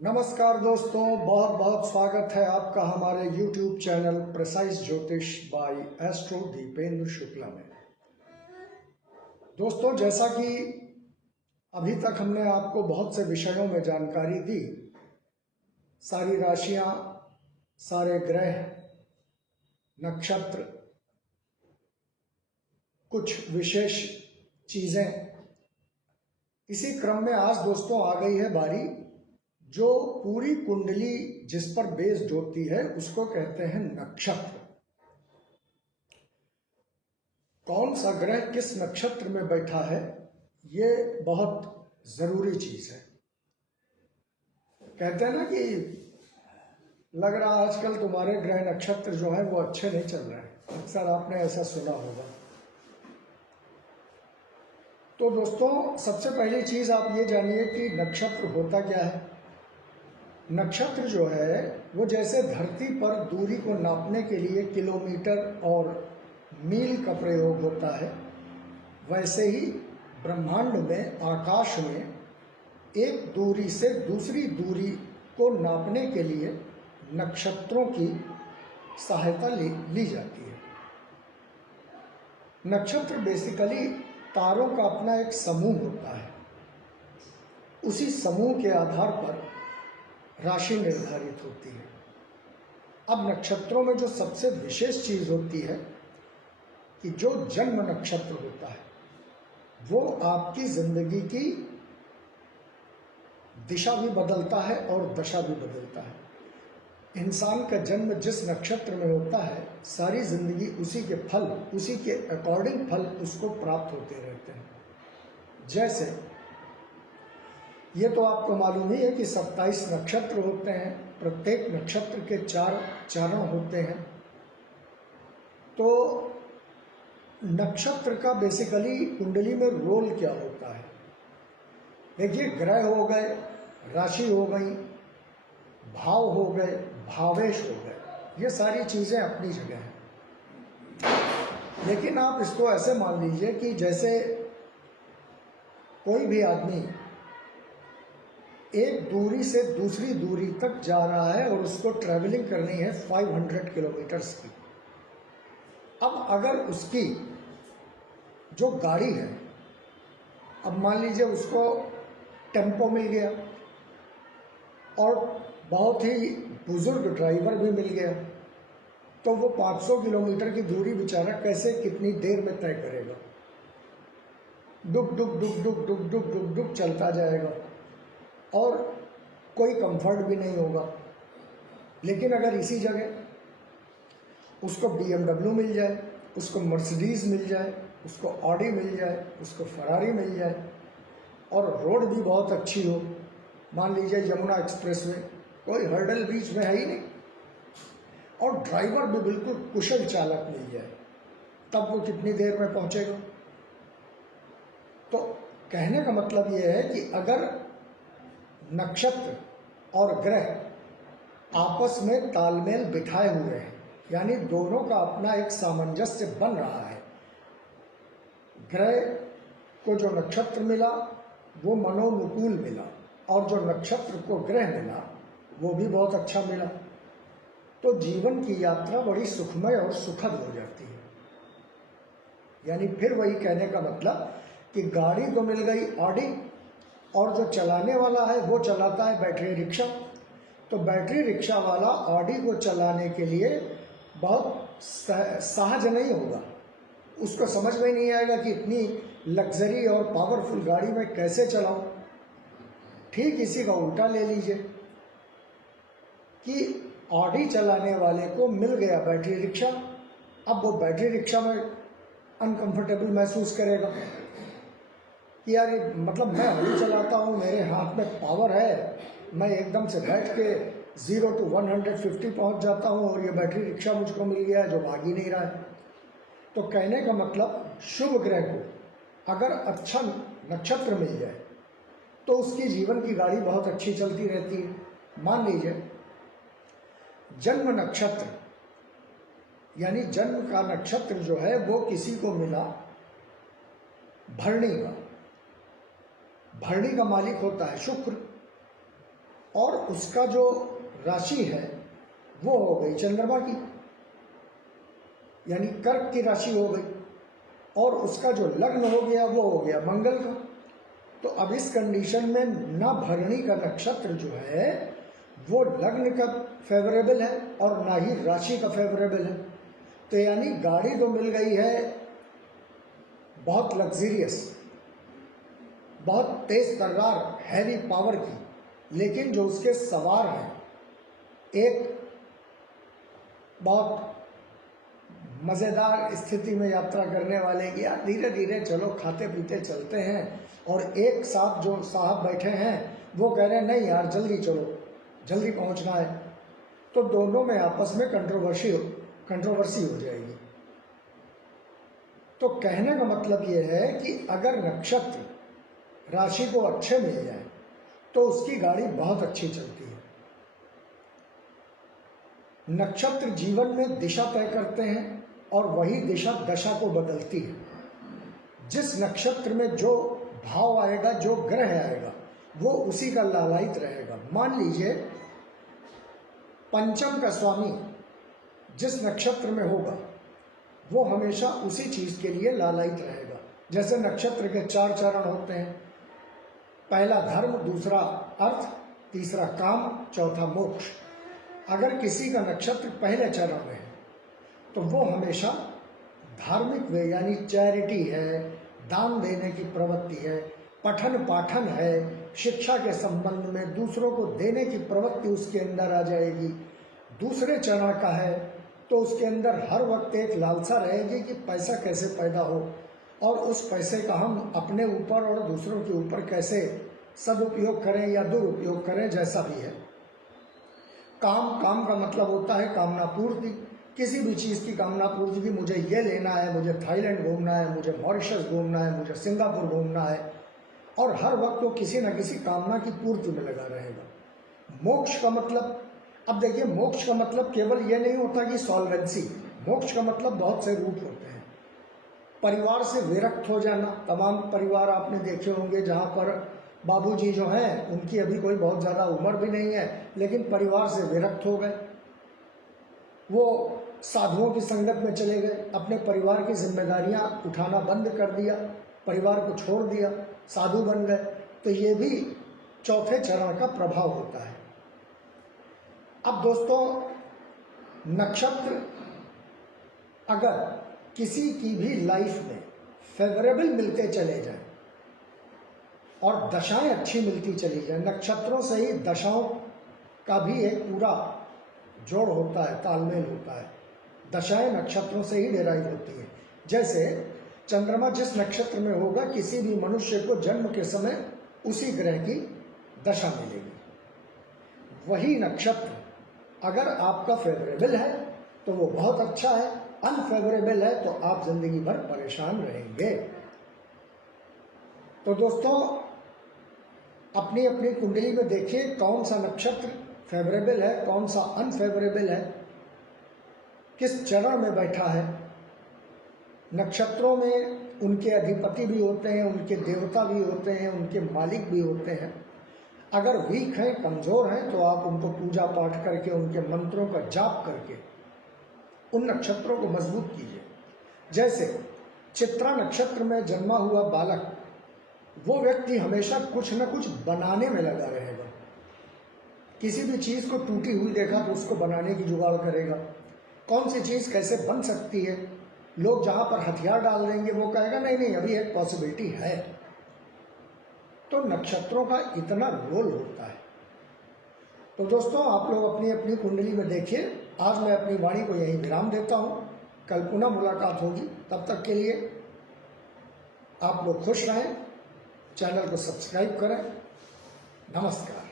नमस्कार दोस्तों, बहुत बहुत स्वागत है आपका हमारे YouTube चैनल प्रिसाइज ज्योतिष बाय एस्ट्रो दीपेंद्र शुक्ला में। दोस्तों, जैसा कि अभी तक हमने आपको बहुत से विषयों में जानकारी दी, सारी राशियां, सारे ग्रह, नक्षत्र, कुछ विशेष चीजें, इसी क्रम में आज दोस्तों आ गई है बारी जो पूरी कुंडली जिस पर बेस्ड होती है उसको कहते हैं नक्षत्र। कौन सा ग्रह किस नक्षत्र में बैठा है ये बहुत जरूरी चीज है। कहते हैं ना कि लग रहा आजकल तुम्हारे ग्रह नक्षत्र जो है वो अच्छे नहीं चल रहे हैं, अक्सर आपने ऐसा सुना होगा। तो दोस्तों, सबसे पहली चीज आप ये जानिए कि नक्षत्र होता क्या है। नक्षत्र जो है वो जैसे धरती पर दूरी को नापने के लिए किलोमीटर और मील का प्रयोग होता है, वैसे ही ब्रह्मांड में, आकाश में एक दूरी से दूसरी दूरी को नापने के लिए नक्षत्रों की सहायता ली जाती है। नक्षत्र बेसिकली तारों का अपना एक समूह होता है। उसी समूह के आधार पर राशि निर्धारित होती है। अब नक्षत्रों में जो सबसे विशेष चीज होती है कि जो जन्म नक्षत्र होता है वो आपकी जिंदगी की दिशा भी बदलता है और दशा भी बदलता है। इंसान का जन्म जिस नक्षत्र में होता है, सारी जिंदगी उसी के फल, उसी के अकॉर्डिंग फल उसको प्राप्त होते रहते हैं। जैसे ये तो आपको मालूम ही है कि 27 नक्षत्र होते हैं, प्रत्येक नक्षत्र के 4 चरण होते हैं। तो नक्षत्र का बेसिकली कुंडली में रोल क्या होता है। देखिए, ग्रह हो गए, राशि हो गई, भाव हो गए, भावेश हो गए, ये सारी चीजें अपनी जगह हैं। लेकिन आप इसको ऐसे मान लीजिए कि जैसे कोई भी आदमी एक दूरी से दूसरी दूरी तक जा रहा है और उसको ट्रैवलिंग करनी है 500 किलोमीटर्स की। अब अगर उसकी जो गाड़ी है, अब मान लीजिए उसको टेम्पो मिल गया और बहुत ही बुजुर्ग ड्राइवर भी मिल गया, तो वो 500 किलोमीटर की दूरी बेचारा कैसे, कितनी देर में तय करेगा। डुक डुक डुक डुक डुक डुक डुक डुक चलता जाएगा और कोई कंफर्ट भी नहीं होगा। लेकिन अगर इसी जगह उसको BMW मिल जाए, उसको मर्सिडीज मिल जाए, उसको ऑडी मिल जाए, उसको फरारी मिल जाए और रोड भी बहुत अच्छी हो, मान लीजिए यमुना एक्सप्रेस वे, कोई हर्डल बीच में है ही नहीं, और ड्राइवर भी बिल्कुल कुशल चालक मिल जाए, तब वो कितनी देर में पहुंचेगा। तो कहने का मतलब ये है कि अगर नक्षत्र और ग्रह आपस में तालमेल बिठाए हुए हैं, यानी दोनों का अपना एक सामंजस्य बन रहा है। ग्रह को जो नक्षत्र मिला वो मनोनुकूल मिला, और जो नक्षत्र को ग्रह मिला वो भी बहुत अच्छा मिला, तो जीवन की यात्रा बड़ी सुखमय और सुखद हो जाती है। यानी फिर वही कहने का मतलब कि गाड़ी तो मिल गई ऑडी, और जो चलाने वाला है वो चलाता है बैटरी रिक्शा। तो बैटरी रिक्शा वाला ऑडी को चलाने के लिए बहुत सहज नहीं होगा, उसको समझ में नहीं आएगा कि इतनी लग्जरी और पावरफुल गाड़ी में कैसे चलाऊं। ठीक इसी का उल्टा ले लीजिए कि ऑडी चलाने वाले को मिल गया बैटरी रिक्शा, अब वो बैटरी रिक्शा में अनकंफर्टेबल महसूस करेगा कि यार मतलब मैं ऑडी चलाता हूँ, मेरे हाथ में पावर है, मैं एकदम से बैठ के 0 to 150 पहुँच जाता हूँ, और ये बैटरी रिक्शा मुझको मिल गया जो भाग ही नहीं रहा है। तो कहने का मतलब, शुभ ग्रह को अगर अच्छा नक्षत्र मिल जाए तो उसकी जीवन की गाड़ी बहुत अच्छी चलती रहती है। मान लीजिए जन्म नक्षत्र, यानी जन्म का नक्षत्र जो है वो किसी को मिला भरणी का। भरणी का मालिक होता है शुक्र, और उसका जो राशि है वो हो गई चंद्रमा की, यानी कर्क की राशि हो गई, और उसका जो लग्न हो गया वो हो गया मंगल का। तो अब इस कंडीशन में ना भरणी का नक्षत्र जो है वो लग्न का फेवरेबल है और ना ही राशि का फेवरेबल है। तो यानी गाड़ी तो मिल गई है बहुत लग्जरियस, बहुत तेज तर्रार, हैवी पावर की, लेकिन जो उसके सवार हैं एक बहुत मज़ेदार स्थिति में यात्रा करने वाले की, यार धीरे धीरे चलो खाते पीते चलते हैं, और एक साथ जो साहब बैठे हैं वो कह रहे हैं नहीं यार जल्दी चलो, जल्दी पहुंचना है। तो दोनों में आपस में कंट्रोवर्सी हो जाएगी। तो कहने का मतलब ये है कि अगर नक्षत्र राशि को अच्छे मिल जाए तो उसकी गाड़ी बहुत अच्छी चलती है। नक्षत्र जीवन में दिशा तय करते हैं और वही दिशा दशा को बदलती है। जिस नक्षत्र में जो भाव आएगा, जो ग्रह आएगा, वो उसी का लालायित रहेगा। मान लीजिए पंचम का स्वामी जिस नक्षत्र में होगा वो हमेशा उसी चीज के लिए लालायित रहेगा। जैसे नक्षत्र के 4 चरण होते हैं, पहला धर्म, दूसरा अर्थ, तीसरा काम, चौथा मोक्ष। अगर किसी का नक्षत्र पहले चरण में है तो वो हमेशा धार्मिक वे यानी चैरिटी है, दान देने की प्रवृत्ति है, पठन पाठन है, शिक्षा के संबंध में दूसरों को देने की प्रवृत्ति उसके अंदर आ जाएगी। दूसरे चरण का है तो उसके अंदर हर वक्त एक लालसा रहेगी कि पैसा कैसे पैदा हो और उस पैसे का हम अपने ऊपर और दूसरों के ऊपर कैसे सदुपयोग करें या दुरुपयोग करें, जैसा भी है। काम का मतलब होता है कामना पूर्ति, किसी भी चीज़ की कामना पूर्ति की, मुझे ये लेना है, मुझे थाईलैंड घूमना है, मुझे मॉरिशस घूमना है, मुझे सिंगापुर घूमना है, और हर वक्त वो किसी न किसी कामना की पूर्ति में लगा रहेगा। मोक्ष का मतलब, अब देखिए मोक्ष का मतलब केवल ये नहीं होता कि सॉल्वेंसी, मोक्ष का मतलब बहुत से रूप होते हैं। परिवार से विरक्त हो जाना, तमाम परिवार आपने देखे होंगे जहाँ पर बाबूजी जो हैं उनकी अभी कोई बहुत ज़्यादा उम्र भी नहीं है लेकिन परिवार से विरक्त हो गए, वो साधुओं की संगत में चले गए, अपने परिवार की जिम्मेदारियां उठाना बंद कर दिया, परिवार को छोड़ दिया, साधु बन गए। तो ये भी चौथे चरण का प्रभाव होता है। अब दोस्तों, नक्षत्र अगर किसी की भी लाइफ में फेवरेबल मिलते चले जाएं और दशाएं अच्छी मिलती चली जाए, नक्षत्रों से ही दशाओं का भी एक पूरा जोड़ होता है, तालमेल होता है। दशाएं नक्षत्रों से ही डिराइव होती है। जैसे चंद्रमा जिस नक्षत्र में होगा, किसी भी मनुष्य को जन्म के समय उसी ग्रह की दशा मिलेगी। वही नक्षत्र अगर आपका फेवरेबल है तो वो बहुत अच्छा है, अनफेवरेबल है तो आप जिंदगी भर परेशान रहेंगे। तो दोस्तों, अपनी अपनी कुंडली में देखिए कौन सा नक्षत्र फेवरेबल है, कौन सा अनफेवरेबल है, किस चरण में बैठा है। नक्षत्रों में उनके अधिपति भी होते हैं, उनके देवता भी होते हैं, उनके मालिक भी होते हैं। अगर वीक हैं, कमज़ोर हैं, तो आप उनको पूजा पाठ करके, उनके मंत्रों का जाप करके उन नक्षत्रों को मजबूत कीजिए। जैसे चित्रा नक्षत्र में जन्मा हुआ बालक, वो व्यक्ति हमेशा कुछ न कुछ बनाने में लगा रहेगा। किसी भी चीज़ को टूटी हुई देखा तो उसको बनाने की जुगाड़ करेगा। कौन सी चीज़ कैसे बन सकती है, लोग जहाँ पर हथियार डाल देंगे वो कहेगा नहीं नहीं अभी एक पॉसिबिलिटी है। तो नक्षत्रों का इतना रोल होता है। तो दोस्तों, आप लोग अपनी अपनी कुंडली में देखिए। आज मैं अपनी वाणी को यहीं विराम देता हूँ, कल पुनः मुलाकात होगी। तब तक के लिए आप लोग खुश रहें, चैनल को सब्सक्राइब करें। नमस्कार।